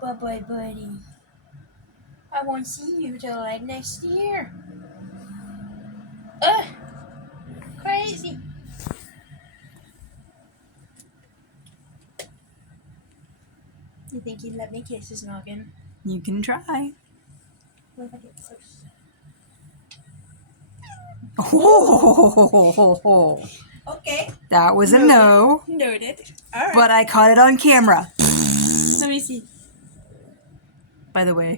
Bye-bye, buddy. I won't see you till like next year. Ugh! Crazy! You think he'd let me kiss his noggin? You can try. What if I get close? Oh, Okay. that was a no, Noted. Alright. but I caught it on camera. Let me see. By the way.